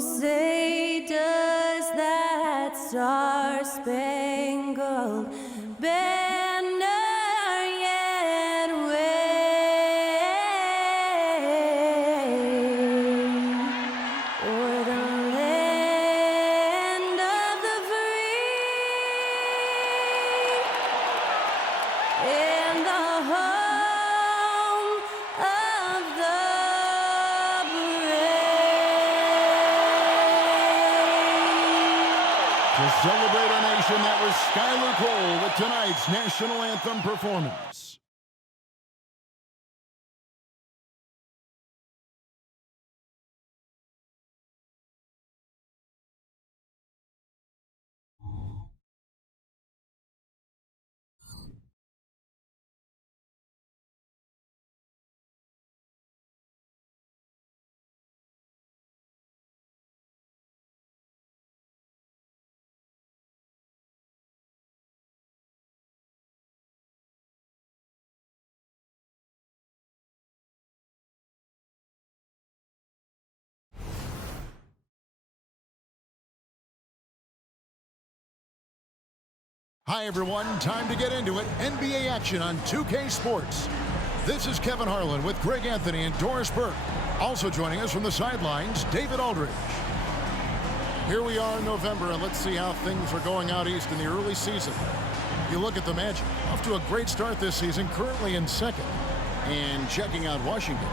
say does that star-spangled banner yet wave o'er the land of the free and the home of the To celebrate our nation, that was Skylar Cole with tonight's national anthem performance. Hi, everyone. Time to get into it. NBA action on 2K Sports. This is Kevin Harlan with Greg Anthony and Doris Burke. Also joining us from the sidelines, David Aldridge. Here we are in November, and let's see how things are going out east in the early season. You look at the Magic, off to a great start this season, currently in second. And checking out Washington,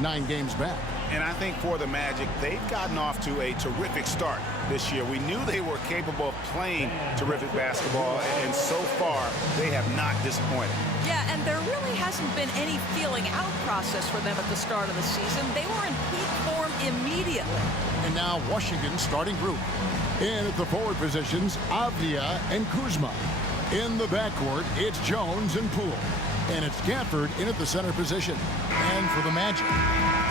9 games back. And I think for the Magic, they've gotten off to a terrific start this year. We knew they were capable of playing terrific basketball, and so far, they have not disappointed. Yeah, and there really hasn't been any feeling out process for them at the start of the season. They were in peak form immediately. And now Washington's starting group. In at the forward positions, Avdia and Kuzma. In the backcourt, it's Jones and Poole. And it's Gafford in at the center position. And for the Magic,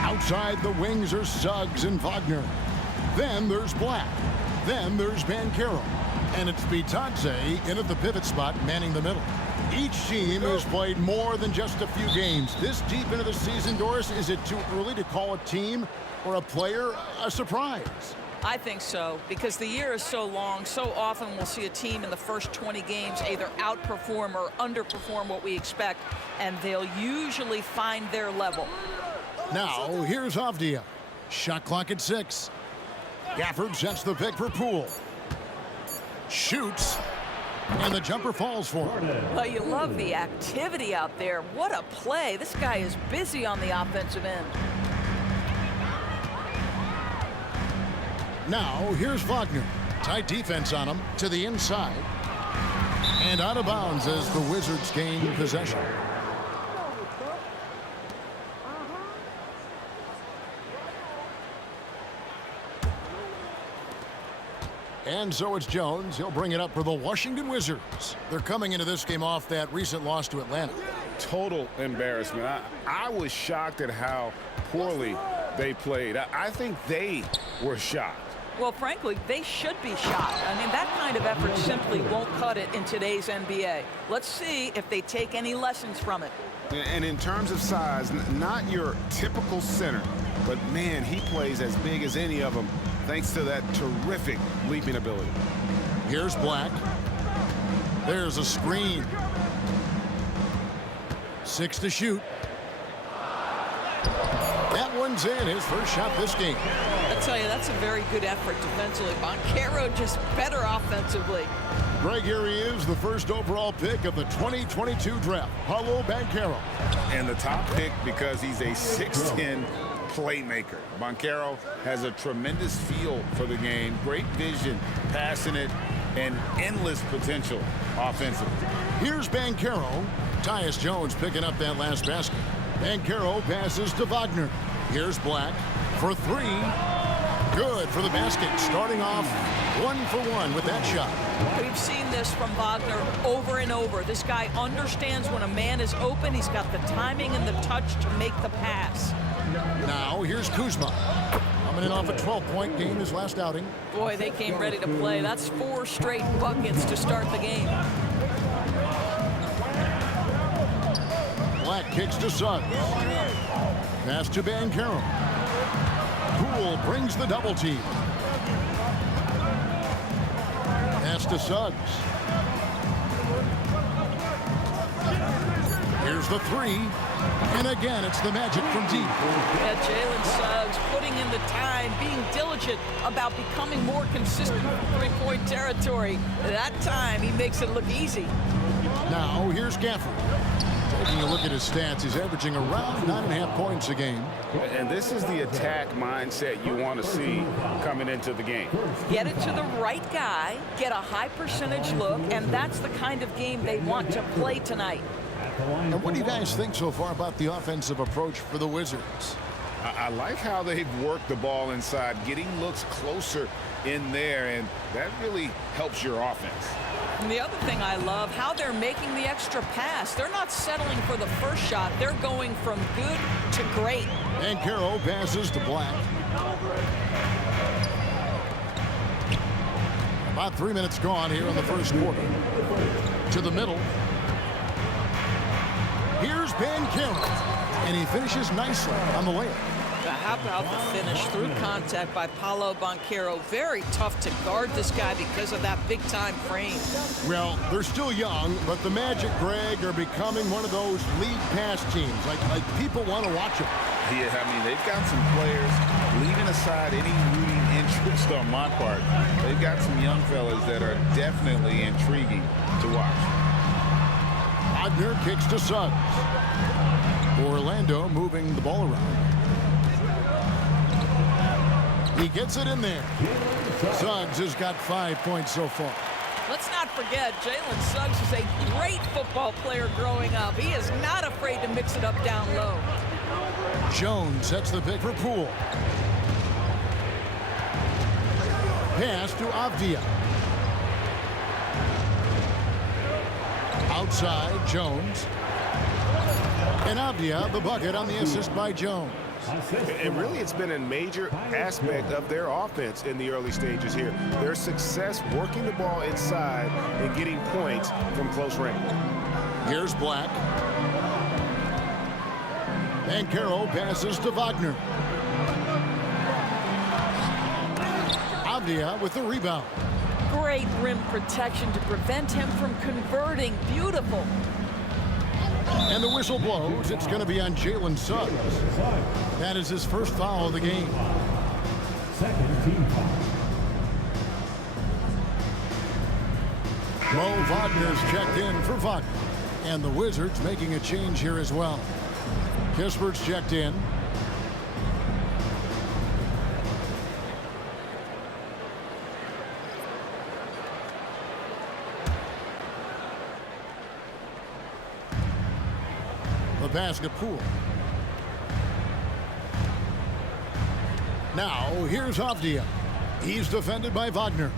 outside the wings are Suggs and Wagner. Then there's Black. Then there's Banchero. And it's Bitadze in at the pivot spot, manning the middle. Each team has played more than just a few games. This deep into the season, Doris, is it too early to call a team or a player a surprise? I think so, because the year is so long. So often we'll see a team in the first 20 games either outperform or underperform what we expect, and they'll usually find their level. Now, here's Avdia. Shot clock at 6. Gafford sets the pick for Poole. Shoots. And the jumper falls for him. Well, you love the activity out there. What a play. This guy is busy on the offensive end. Now, here's Wagner. Tight defense on him to the inside. And out of bounds as the Wizards gain possession. And so it's Jones. He'll bring it up for the Washington Wizards. They're coming into this game off that recent loss to Atlanta. Total embarrassment. I was shocked at how poorly they played. I think they were shocked. Well, frankly, they should be shocked. I mean, that kind of effort simply won't cut it in today's NBA. Let's see if they take any lessons from it. And in terms of size, not your typical center, but man, he plays as big as any of them thanks to that terrific leaping ability. Here's Black. There's a screen. 6 to shoot. That one's in, his first shot this game. I tell you, that's a very good effort defensively. Banchero just better offensively. Greg, here he is, the first overall pick of the 2022 draft, Paolo Banchero. And the top pick because he's a 6'10" playmaker. Banchero has a tremendous feel for the game, great vision, passing it, and endless potential offensively. Here's Banchero. Tyus Jones picking up that last basket. Banchero passes to Wagner. Here's Black for 3. Good for the basket. Starting off 1 for 1 with that shot. We've seen this from Wagner over and over. This guy understands when a man is open. He's got the timing and the touch to make the pass. Now here's Kuzma. Coming in off a 12-point game his last outing. Boy, they came ready to play. That's 4 straight buckets to start the game. Black kicks to Suggs. Pass to Banchero. Poole brings the double team. Pass to Suggs. Here's the three. And again, it's the Magic from deep. Yeah, Jalen Suggs putting in the time, being diligent about becoming more consistent from three-point territory. That time, he makes it look easy. Now, here's Gafford. Taking a look at his stats, he's averaging around 9.5 points a game. And this is the attack mindset you want to see coming into the game. Get it to the right guy, get a high percentage look, and that's the kind of game they want to play tonight. And what do you guys think so far about the offensive approach for the Wizards? I like how they've worked the ball inside, getting looks closer in there, and that really helps your offense. And the other thing I love, how they're making the extra pass. They're not settling for the first shot. They're going from good to great. And Caro passes to Black. About 3 minutes gone here in the first quarter. To the middle. Here's Banchero, and he finishes nicely on the layup. How about the finish through contact by Paolo Banchero? Very tough to guard this guy because of that big-time frame. Well, they're still young, but the Magic, Greg, are becoming one of those league pass teams. Like people want to watch them. Yeah, I mean, they've got some players, leaving aside any rooting interest on my part, they've got some young fellas that are definitely intriguing to watch. Wagner kicks to Suggs. Orlando moving the ball around. He gets it in there. Suggs has got 5 points so far. Let's not forget, Jalen Suggs is a great football player growing up. He is not afraid to mix it up down low. Jones sets the pick for Poole. Pass to Avdia. Outside, Jones. And Avdia, the bucket on the assist by Jones. And really, it's been a major aspect of their offense in the early stages here. Their success working the ball inside and getting points from close range. Here's Black. And Caro passes to Wagner. Avdia with the rebound. Great rim protection to prevent him from converting. Beautiful. And the whistle blows. It's going to be on Jalen Suggs. That is his first foul of the game. Second team foul. Mo Wagner's checked in for Wagner. And the Wizards making a change here as well. Kispert's checked in. The pass to Poole. Now, here's Avdia. He's defended by Wagner.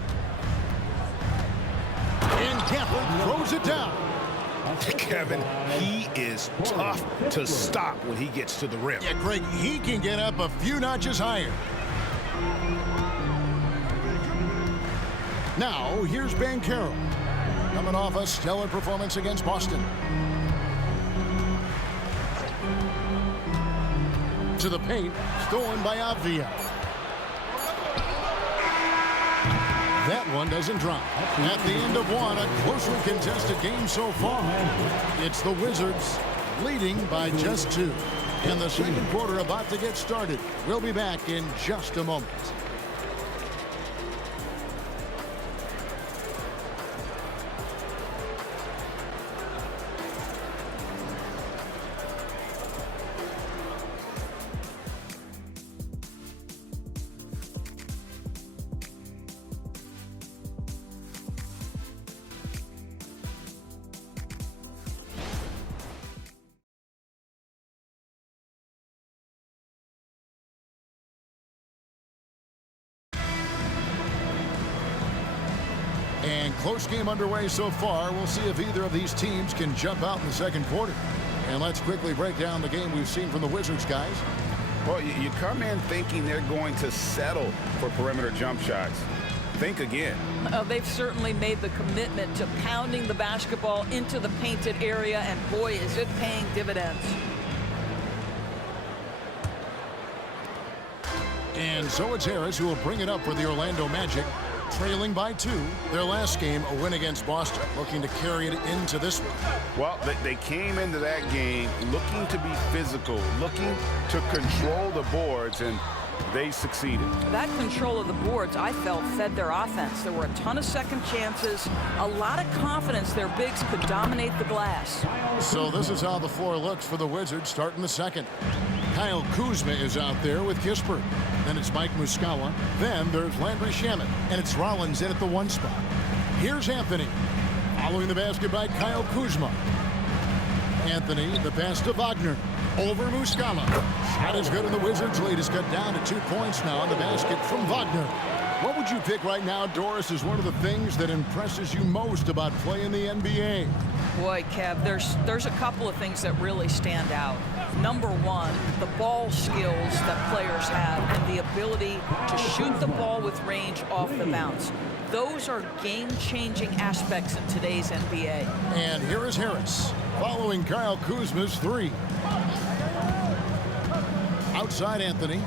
And Gafford throws it down. Kevin, he is tough to stop when he gets to the rim. Yeah, Greg, he can get up a few notches higher. Now, here's Banchero. Coming off a stellar performance against Boston. To the paint, stolen by Avdia. That one doesn't drop. At the end of one, a closely contested game so far. It's the Wizards leading by just 2. And the second quarter about to get started. We'll be back in just a moment. And close game underway so far. We'll see if either of these teams can jump out in the second quarter. And let's quickly break down the game we've seen from the Wizards, guys. Well, you come in thinking they're going to settle for perimeter jump shots. Think again. They've certainly made the commitment to pounding the basketball into the painted area, and boy, is it paying dividends. And so it's Harris who will bring it up for the Orlando Magic. trailing by 2. Their last game, a win against Boston, looking to carry it into this one. Well, they came into that game looking to be physical, looking to control the boards, and they succeeded. That control of the boards, I felt, fed their offense. There were a ton of second chances, a lot of confidence their bigs could dominate the glass. So this is how the floor looks for the Wizards starting the second. Kyle Kuzma is out there with Kispert. Then it's Mike Muscala. Then there's Landry Shamet. And it's Rollins in at the 1 spot. Here's Anthony. Following the basket by Kyle Kuzma. Anthony, the pass to Wagner. Over Muscala. Shot is good, and the Wizards' lead is cut down to 2 points now on the basket from Wagner. What would you pick right now, Doris, is one of the things that impresses you most about playing the NBA? Boy, Kev, there's a couple of things that really stand out. Number one, the ball skills that players have and the ability to shoot the ball with range off the bounce. Those are game-changing aspects in today's NBA. And here is Harris, following Kyle Kuzma's 3. Outside Anthony.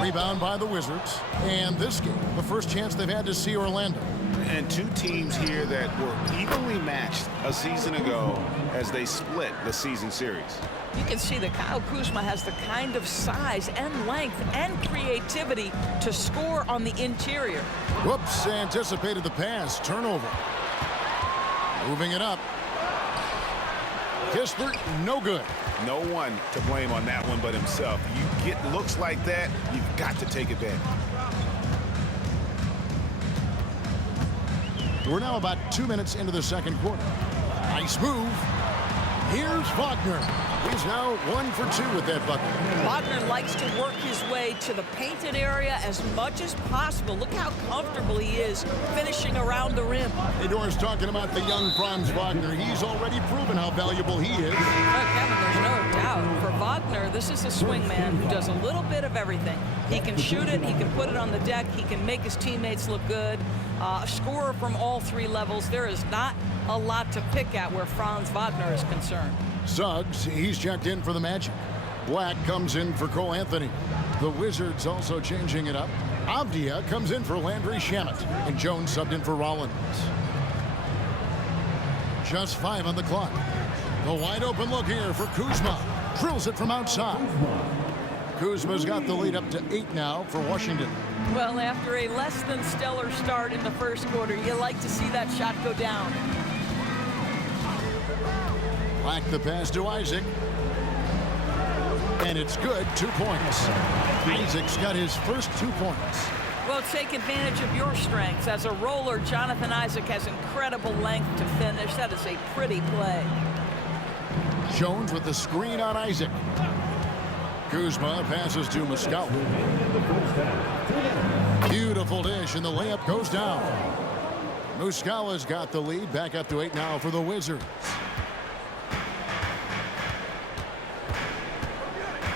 Rebound by the Wizards. And this game, the first chance they've had to see Orlando. And 2 teams here that were evenly matched a season ago as they split the season series. You can see that Kyle Kuzma has the kind of size and length and creativity to score on the interior. Whoops, anticipated the pass. Turnover. Moving it up. Kispert, no good. No one to blame on that one but himself. You get looks like that, you've got to take advantage. We're now about 2 minutes into the second quarter. Nice move. Here's Wagner. He's now 1 for 2 with that bucket. Wagner likes to work his way to the painted area as much as possible. Look how comfortable he is finishing around the rim. Hey, Doris, talking about the young Franz Wagner. He's already proven how valuable he is. Kevin, there's no doubt. For Wagner, this is a swing man who does a little bit of everything. He can shoot it, he can put it on the deck, he can make his teammates look good. A scorer from all 3 levels. There is not a lot to pick at where Franz Wagner is concerned. Suggs, he's checked in for the Magic. Black comes in for Cole Anthony. The Wizards also changing it up. Avdia comes in for Landry Shamet. And Jones subbed in for Rollins. Just 5 on the clock. The wide open look here for Kuzma. Drills it from outside. Kuzma's got the lead up to 8 now for Washington. Well, after a less than stellar start in the first quarter, you like to see that shot go down. Black the pass to Isaac. And it's good, 2 points. Isaac's got his first 2 points. Well, take advantage of your strengths. As a roller, Jonathan Isaac has incredible length to finish. That is a pretty play. Jones with the screen on Isaac. Kuzma passes to Muscala. Beautiful dish, and the layup goes down. Muscala's got the lead, back up to 8 now for the Wizards.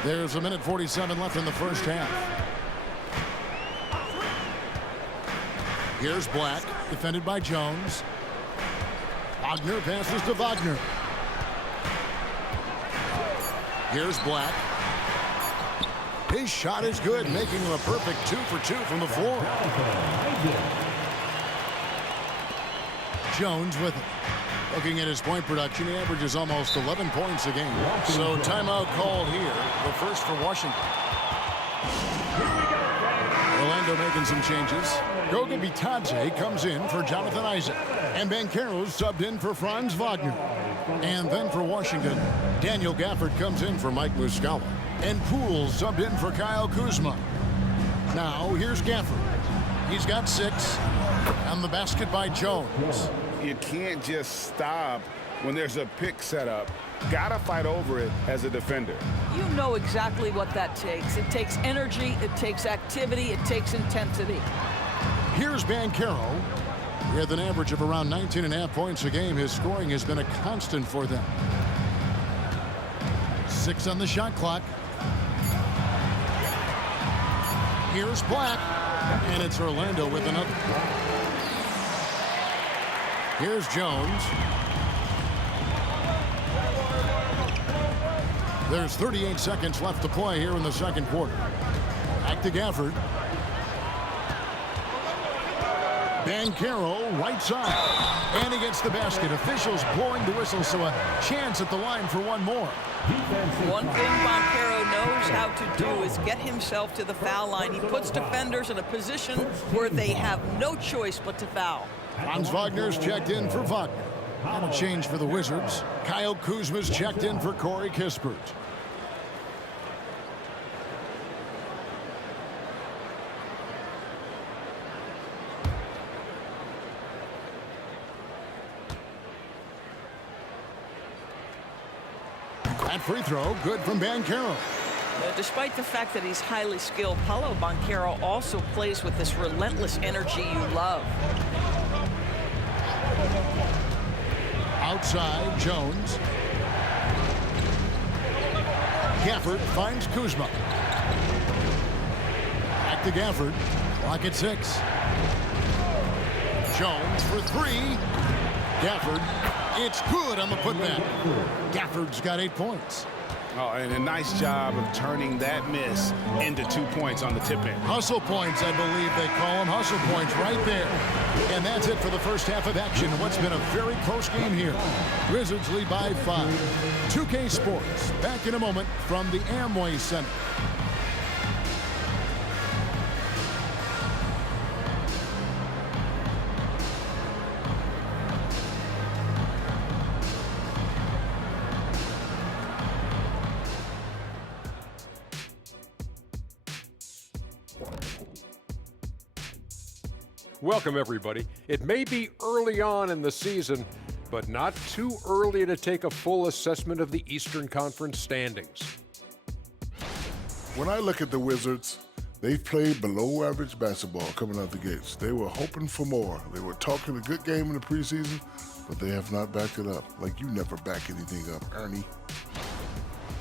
There's 1:47 left in the first half. Here's Black, defended by Jones. Wagner passes to Wagner. Here's Black. His shot is good, making him a perfect 2 for 2 from the floor. Jones with it. Looking at his point production, he averages almost 11 points a game. So timeout called here, the first for Washington. Orlando making some changes. Goga Bitadze comes in for Jonathan Isaac. And Banchero's subbed in for Franz Wagner. And then for Washington, Daniel Gafford comes in for Mike Muscala. And Poole subbed in for Kyle Kuzma. Now here's Gafford. He's got 6. On the basket by Jones. You can't just stop when there's a pick set up. Gotta fight over it as a defender. You know exactly what that takes. It takes energy, it takes activity, it takes intensity. Here's Banchero. With an average of around 19.5 points a game, his scoring has been a constant for them. 6 on the shot clock. Here's Black. And it's Orlando with another. Here's Jones. There's 38 seconds left to play here in the second quarter. Back to Gafford. Banchero, right side. And he gets the basket. Officials blowing the whistle, so a chance at the line for one more. One thing Banchero knows how to do is get himself to the foul line. He puts defenders in a position where they have no choice but to foul. Franz Wagner's checked in for Wagner. That'll change for the Wizards. Kyle Kuzma's checked in for Corey Kispert. That free throw, good from Banchero. Despite the fact that he's highly skilled, Paolo Banchero also plays with this relentless energy you love. Outside, Jones. Gafford finds Kuzma. Back to Gafford. Clock at 6. Jones for 3. Gafford. It's good on the putback. Gafford's got 8 points. Oh, and a nice job of turning that miss into 2 points on the tip-in. Hustle points, I believe they call them. Hustle points right there. And that's it for the first half of action in what's been a very close game here. Wizards lead by 5. 2K Sports, back in a moment from the Amway Center. Welcome, everybody. It may be early on in the season, but not too early to take a full assessment of the Eastern Conference standings. When I look at the Wizards, they've played below average basketball coming out the gates. They were hoping for more. They were talking a good game in the preseason, but they have not backed it up. Like you never back anything up, Ernie.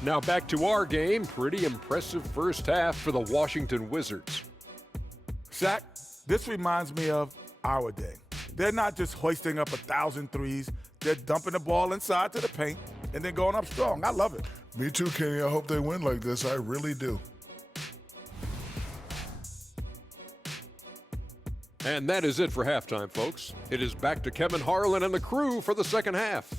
Now back to our game. Pretty impressive first half for the Washington Wizards. Shaq, this reminds me of our day. They're not just hoisting up 1,000 threes. They're dumping the ball inside to the paint and then going up strong. I love it. Me too, Kenny. I hope they win like this. I really do. And that is it for halftime, folks. It is back to Kevin Harlan and the crew for the second half.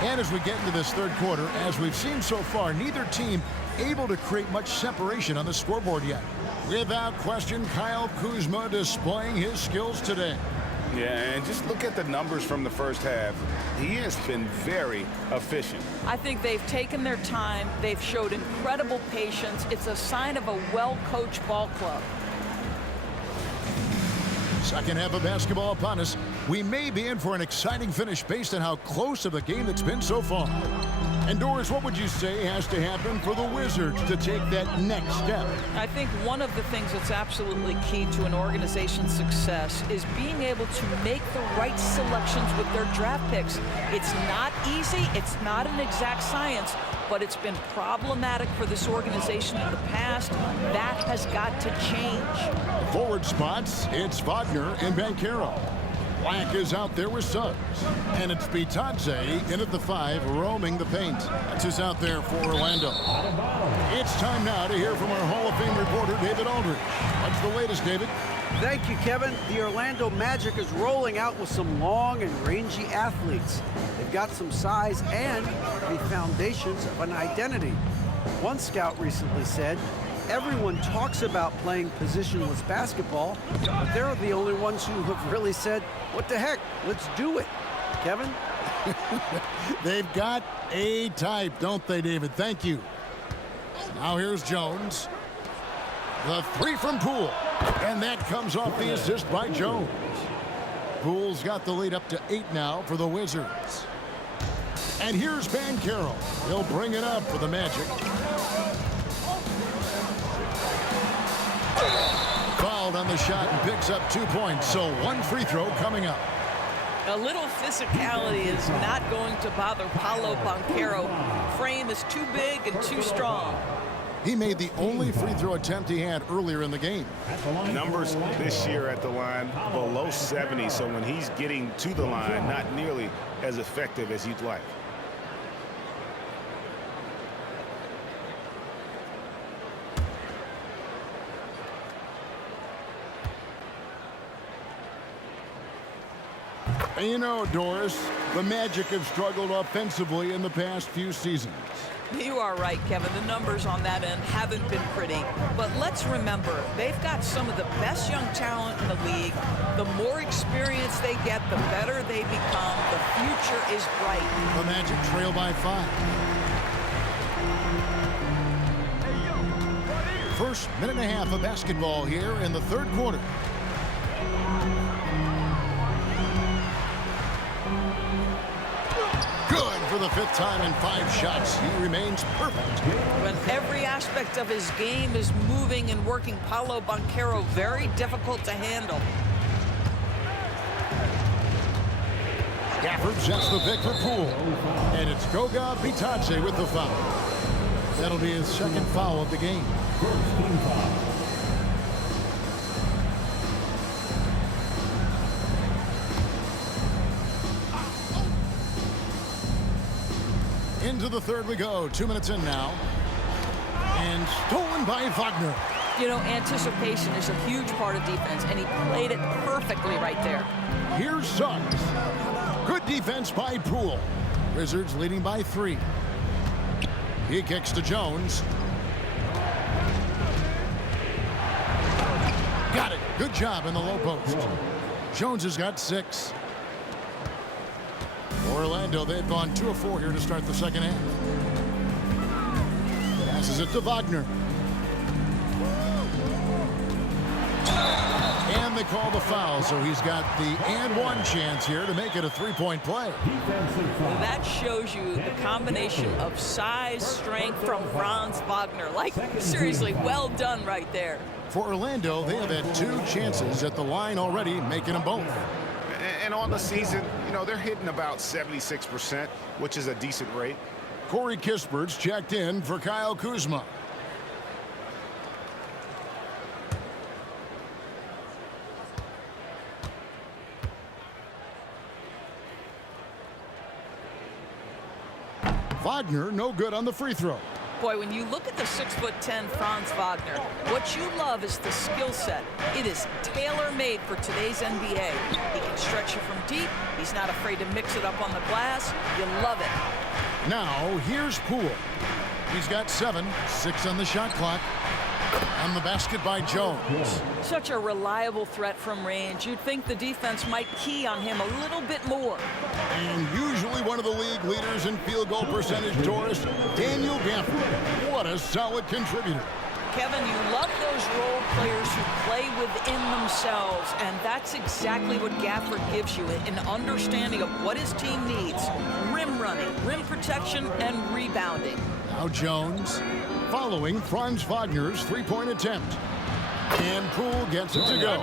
And as we get into this third quarter, as we've seen so far, neither team able to create much separation on the scoreboard yet. Without question, Kyle Kuzma displaying his skills today. Yeah, and just look at the numbers from the first half. He has been very efficient. I think they've taken their time. They've showed incredible patience. It's a sign of a well-coached ball club. Second half of basketball upon us. We may be in for an exciting finish based on how close of a game it's been so far. And Doris, what would you say has to happen for the Wizards to take that next step? I think one of the things that's absolutely key to an organization's success is being able to make the right selections with their draft picks. It's not easy, it's not an exact science, but it's been problematic for this organization in the past. That has got to change. Forward spots, it's Wagner and Banchero. Black is out there with Suggs. And it's Bitadze in at the 5, roaming the paint. That's who's out there for Orlando. It's time now to hear from our Hall of Fame reporter, David Aldridge. What's the latest, David? Thank you, Kevin. The Orlando Magic is rolling out with some long and rangy athletes. They've got some size and the foundations of an identity. One scout recently said, everyone talks about playing positionless basketball, but they're the only ones who have really said, what the heck, let's do it. Kevin? They've got a type, don't they, David? Thank you. Now here's Jones. The 3 from Poole. And that comes off the assist by Jones. Poole's got the lead up to 8 now for the Wizards. And here's Banchero. He'll bring it up for the Magic. Fouled on the shot and picks up 2 points. So 1 free throw coming up. A little physicality is not going to bother Paolo Banchero. Frame is too big and too strong. He made the only free throw attempt he had earlier in the game. Numbers this year at the line below 70, so when he's getting to the line, not nearly as effective as you'd like. And you know, Doris, the Magic have struggled offensively in the past few seasons. You are right, Kevin. The numbers on that end haven't been pretty. But let's remember, they've got some of the best young talent in the league. The more experience they get, the better they become. The future is bright. The Magic trail by 5. First minute and a half of basketball here in the third quarter. Good for the 5th time in 5 shots. He remains perfect. When every aspect of his game is moving and working, Paolo Banchero very difficult to handle. Gafford sets the pick for Poole. And it's Goga Bitadze with the foul. That'll be his second foul of the game. Into the third we go. 2 minutes in now. And stolen by Wagner. You know, anticipation is a huge part of defense, and he played it perfectly right there. Here's Suggs. Good defense by Poole. Wizards leading by 3. He kicks to Jones. Got it. Good job in the low post. Jones has got 6. Orlando, they've gone 2 of 4 here to start the second half. Passes it to Wagner. And they call the foul, so he's got the and one chance here to make it a 3-point play. That shows you the combination of size, strength from Franz Wagner. Like, seriously, well done right there. For Orlando, they have had 2 chances at the line already, making them both. And on the season, you know, they're hitting about 76%, which is a decent rate. Corey Kispert's checked in for Kyle Kuzma. Wagner, no good on the free throw. Boy, when you look at the 6'10" Franz Wagner, what you love is the skill set. It is tailor-made for today's NBA. He can stretch you from deep. He's not afraid to mix it up on the glass. You love it. Now, here's Poole. He's got 7, 6 on the shot clock. On the basket by Jones. Such a reliable threat from range. You'd think the defense might key on him a little bit more. And usually one of the league leaders in field goal percentage, Doris, Daniel Gafford. What a solid contributor. Kevin, you love those role players who play within themselves, and that's exactly what Gafford gives you, an understanding of what his team needs. Rim running, rim protection, and rebounding. Now Jones, following Franz Wagner's 3-point attempt. And Poole gets it to go.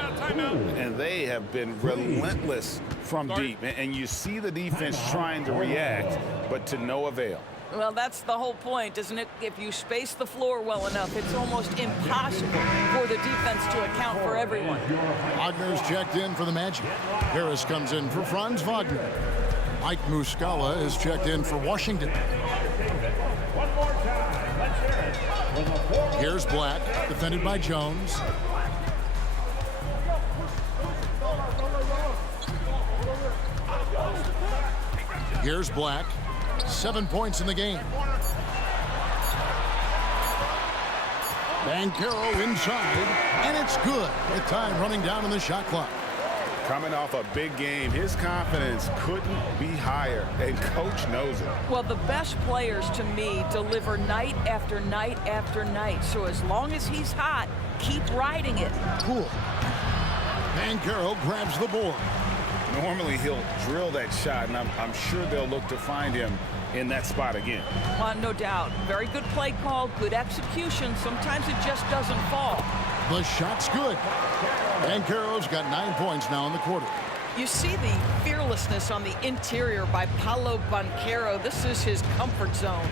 And they have been relentless from deep. And you see the defense trying to react, but to no avail. Well, that's the whole point, isn't it? If you space the floor well enough, it's almost impossible for the defense to account for everyone. Wagner's checked in for the Magic. Harris comes in for Franz Wagner. Mike Muscala is checked in for Washington. Here's Black, defended by Jones. Here's Black. 7 points in the game. Banchero inside, and it's good. The time running down on the shot clock. Coming off a big game, his confidence couldn't be higher, and coach knows it. Well, the best players, to me, deliver night after night after night. So as long as he's hot, keep riding it. Cool. Banchero grabs the board. Normally, he'll drill that shot, and I'm sure they'll look to find him in that spot again. No doubt. Very good play call, good execution. Sometimes it just doesn't fall. The shot's good. Banchero's got 9 points now in the quarter. You see the fearlessness on the interior by Paolo Banchero. This is his comfort zone.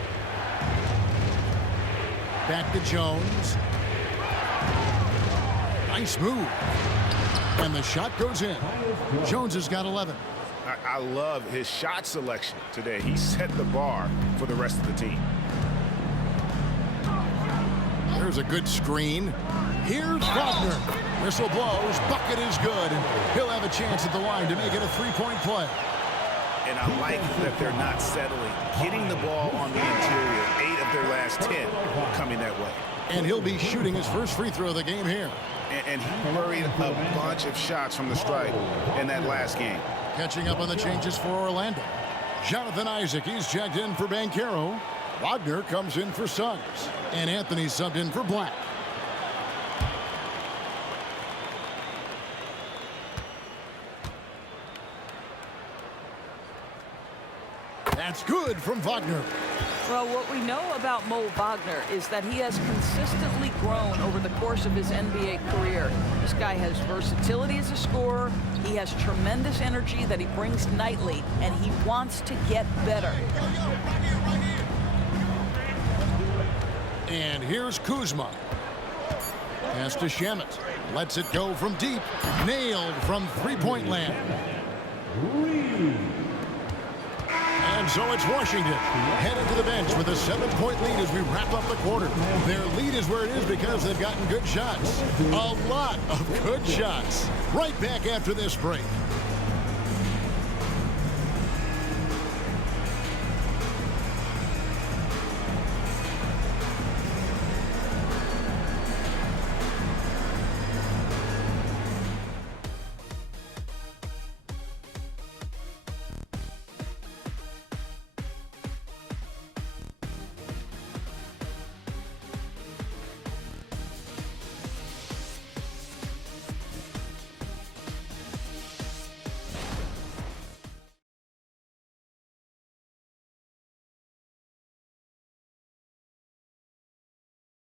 Back to Jones. Nice move. And the shot goes in. Jones has got 11. I love his shot selection today. He set the bar for the rest of the team. There's a good screen. Here's Wagner. Whistle blows. Bucket is good. And he'll have a chance at the line to make it a three-point play. And I like that they're not settling. Hitting the ball on the interior, 8 of their last 10 coming that way. And he'll be shooting his first free throw of the game here. And he buried a bunch of shots from the stripe in that last game. Catching up on the changes for Orlando. Jonathan Isaac, he's checked in for Banchero. Wagner comes in for Suggs. And Anthony subbed in for Black. That's good from Wagner. Well, what we know about Mo Wagner is that he has consistently grown over the course of his NBA career. This guy has versatility as a scorer. He has tremendous energy that he brings nightly, and he wants to get better. And here's Kuzma. Pass to Shamet. Lets it go from deep. Nailed from three-point land. And so it's Washington headed to the bench with a 7-point lead as we wrap up the quarter. Their lead is where it is because they've gotten good shots. A lot of good shots. Right back after this break.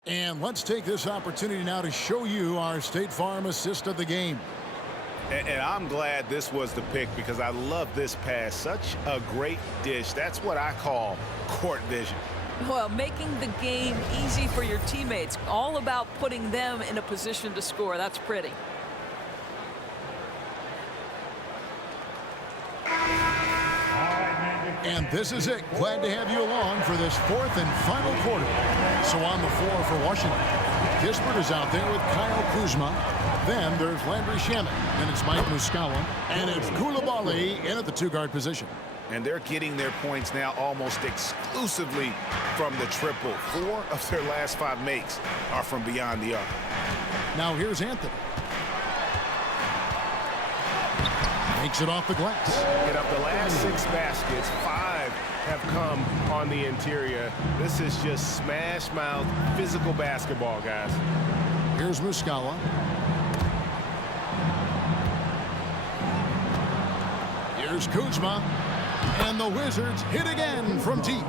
And let's take this opportunity now to show you our State Farm assist of the game. And I'm glad this was the pick because I love this pass. Such a great dish. That's what I call court vision. Well, making the game easy for your teammates. All about putting them in a position to score. That's pretty. And this is it. Glad to have you along for this fourth and final quarter. So on the floor for Washington, Kispert is out there with Kyle Kuzma. Then there's Landry Shamet. Then it's Mike Muscala. And it's Coulibaly in at the two-guard position. And they're getting their points now almost exclusively from the triple. 4 of their last 5 makes are from beyond the arc. Now here's Anthony. Makes it off the glass. And of the last 6 baskets, 5 have come on the interior. This is just smash mouth physical basketball, guys. Here's Muscala. Here's Kuzma. And the Wizards hit again from deep.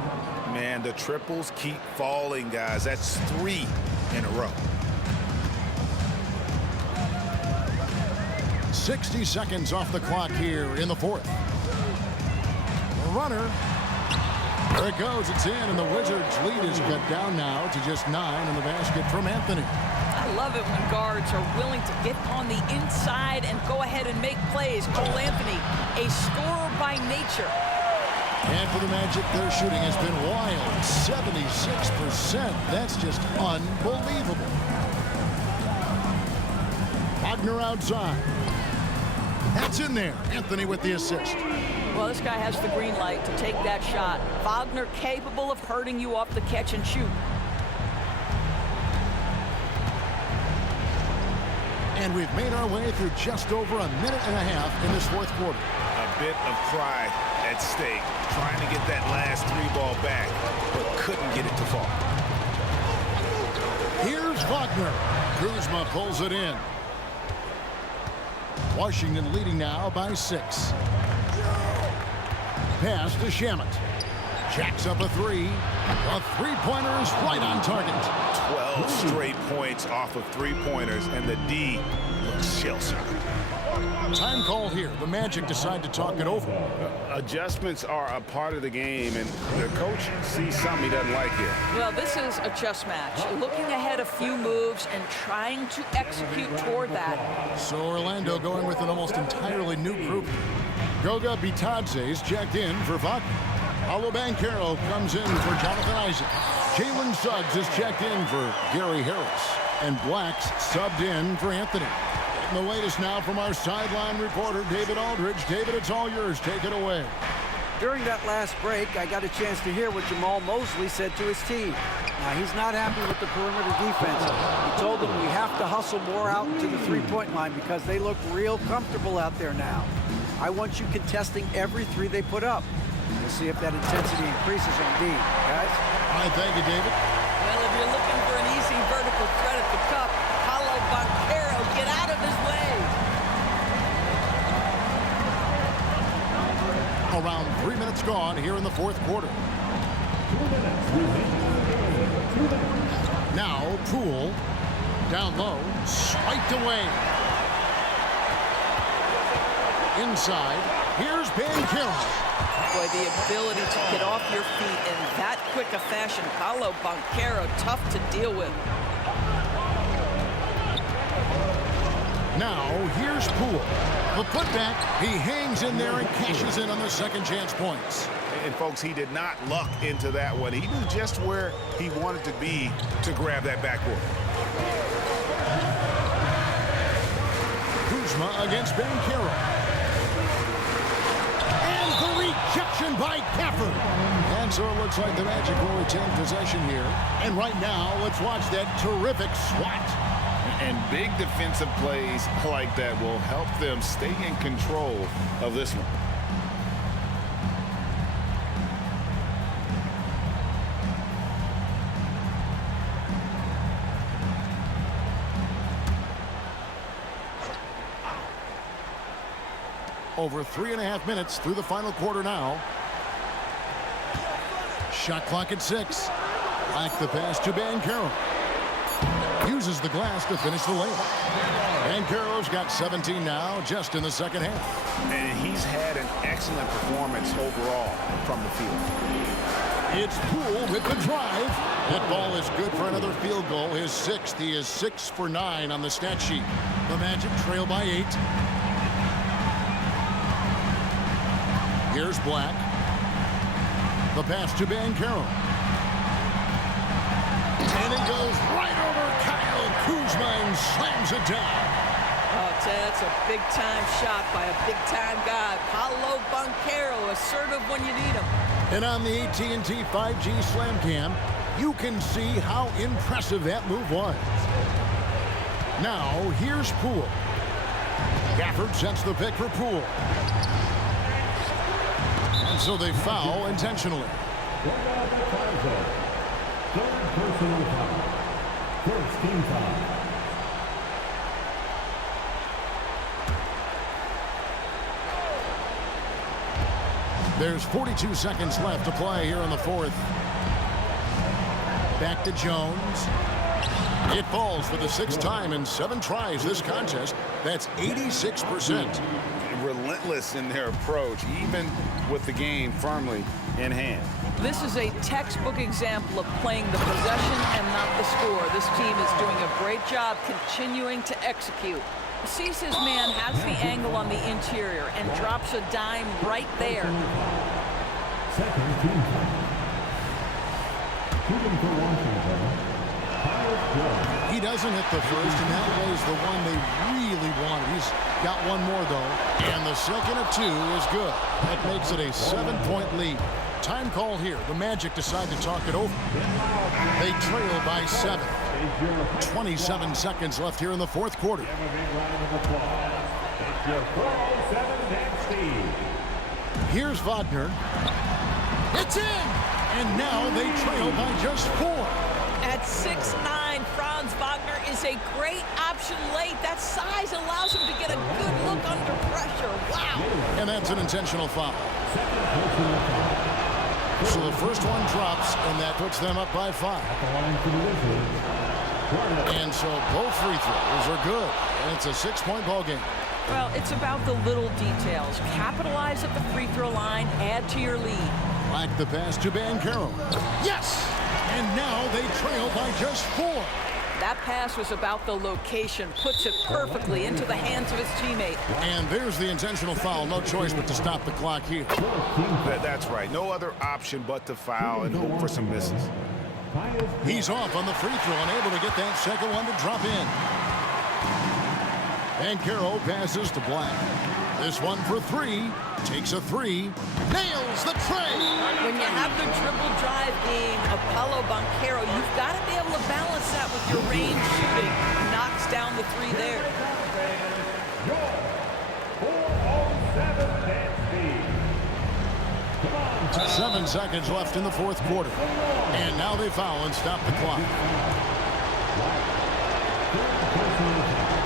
Man, the triples keep falling, guys. That's 3 in a row. 60 seconds off the clock here in the fourth. The runner. There it goes. It's in, and the Wizards' lead is cut down now to just 9 in the basket from Anthony. I love it when guards are willing to get on the inside and go ahead and make plays. Cole Anthony, a scorer by nature. And for the Magic, their shooting has been wild. 76%. That's just unbelievable. Wagner outside. That's in there. Anthony with the assist. Well, this guy has the green light to take that shot. Wagner capable of hurting you off the catch and shoot. And we've made our way through just over a minute and a half in this fourth quarter. A bit of pride at stake, trying to get that last 3 ball back, but couldn't get it to fall. Here's Wagner. Kuzma pulls it in. Washington leading now by 6. Pass to Shamet. jacks up a three. A three-pointer is right on target. 12 straight points off of three-pointers, and the D looks shell-shocked. Time call here. The Magic decide to talk it over. Adjustments are a part of the game, and the coach sees something he doesn't like here. Well, this is a chess match. Looking ahead a few moves and trying to execute toward that. So Orlando going with an almost entirely new group. Goga Bitadze is checked in for Wagner. Paolo Banchero comes in for Jonathan Isaac. Jalen Suggs is checked in for Gary Harris. And Black's subbed in for Anthony. The latest now from our sideline reporter, David Aldridge. David, it's all yours. Take it away. During that last break, I got a chance to hear what Jamal Mosley said to his team. Now, he's not happy with the perimeter defense. He told them we have to hustle more out to the three-point line because they look real comfortable out there now. I want you contesting every three they put up. We'll see if that intensity increases on D, guys. All right, thank you, David. Well, if you're looking for an easy vertical threat at the cup, Paolo Banchero, get out of his way. Around 3 minutes gone here in the fourth quarter. 2 minutes remaining. Now, Poole, down low, swiped away. Inside, here's Banchero. Boy, the ability to get off your feet in that quick a fashion. Paolo Banchero, tough to deal with. Now, here's Poole. The putback, he hangs in there and cashes in on the second chance points. And folks, he did not luck into that one. He knew just where he wanted to be to grab that backboard. Kuzma against Banchero. And the rejection by Gafford. And so it looks like the Magic will retain possession here. And right now, let's watch that terrific swat. And big defensive plays like that will help them stay in control of this one. Over 3.5 minutes through the final quarter now. Shot clock at 6. Like the pass to Banchero. Uses the glass to finish the layup. Banchero's got 17 now, just in the second half. And he's had an excellent performance overall from the field. It's Poole with the drive. That ball is good for another field goal. His 6th. He is 6 for 9 on the stat sheet. The Magic trail by 8. Here's Black. The pass to Banchero. And it goes right over Kyle Kuzma and slams it down. Oh, Ted, that's a big-time shot by a big-time guy. Paolo Banchero, assertive when you need him. And on the AT&T 5G Slam Cam, you can see how impressive that move was. Now, here's Poole. Gafford sets the pick for Poole. And so they foul intentionally. Third personal foul. First team foul. There's 42 seconds left to play here in the fourth. Back to Jones. It falls for the 6th time in 7 tries this contest. That's 86%. Relentless in their approach, even with the game firmly in hand. This is a textbook example of playing the possession and not the score. This team is doing a great job continuing to execute. Sees his man, has the angle on the interior, and drops a dime right there. Second team foul. Shooting for Washington. He doesn't hit the first, and that was the one they really wanted. He's got one more, though, and the second of 2 is good. That makes it a 7-point lead. Time call here. The Magic decide to talk it over. They trail by 7. 27 seconds left here in the fourth quarter. Here's Wagner. It's in! And now they trail by just 4. At 6'9", Franz Wagner is a great option late. That size allows him to get a good look under pressure. Wow. And that's an intentional foul. So the first one drops, and that puts them up by 5. And so both free throws are good, and it's a 6-point ball game. Well, it's about the little details. Capitalize at the free throw line, add to your lead. Black the pass to Banchero. Yes! And now they trail by just 4. That pass was about the location, puts it perfectly into the hands of his teammate. And there's the intentional foul. No choice but to stop the clock here. That's right. No other option but to foul and hope for some misses. He's off on the free throw and able to get that second one to drop in. Banchero passes to Black. This one for 3. Takes a 3. Nails the tray. When you have the dribble drive game of Paolo Banchero, you've got to be able to balance that with your range shooting. Knocks down the 3 there. 7 seconds left in the fourth quarter. And now they foul and stop the clock.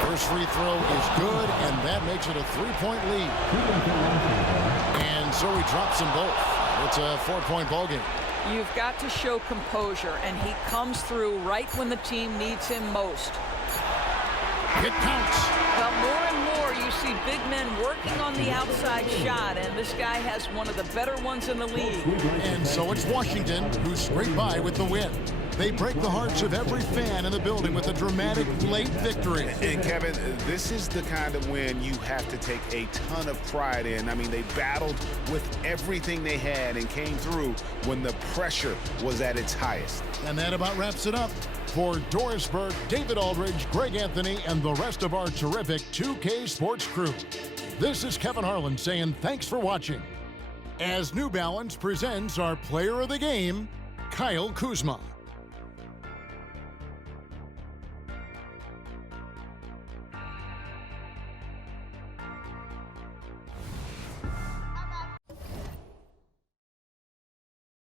First free throw is good, and that makes it a 3-point lead. And so he drops them both. It's a 4-point ball game. You've got to show composure, and he comes through right when the team needs him most. It counts. Well, more and more you see big men working on the outside shot, and this guy has one of the better ones in the league. And so it's Washington who scrape by with the win. They break the hearts of every fan in the building with a dramatic late victory. And Kevin, this is the kind of win you have to take a ton of pride in. I mean, they battled with everything they had and came through when the pressure was at its highest. And that about wraps it up. For Doris Burke, David Aldridge, Greg Anthony, and the rest of our terrific 2K Sports crew, this is Kevin Harlan saying thanks for watching. As New Balance presents our player of the game, Kyle Kuzma.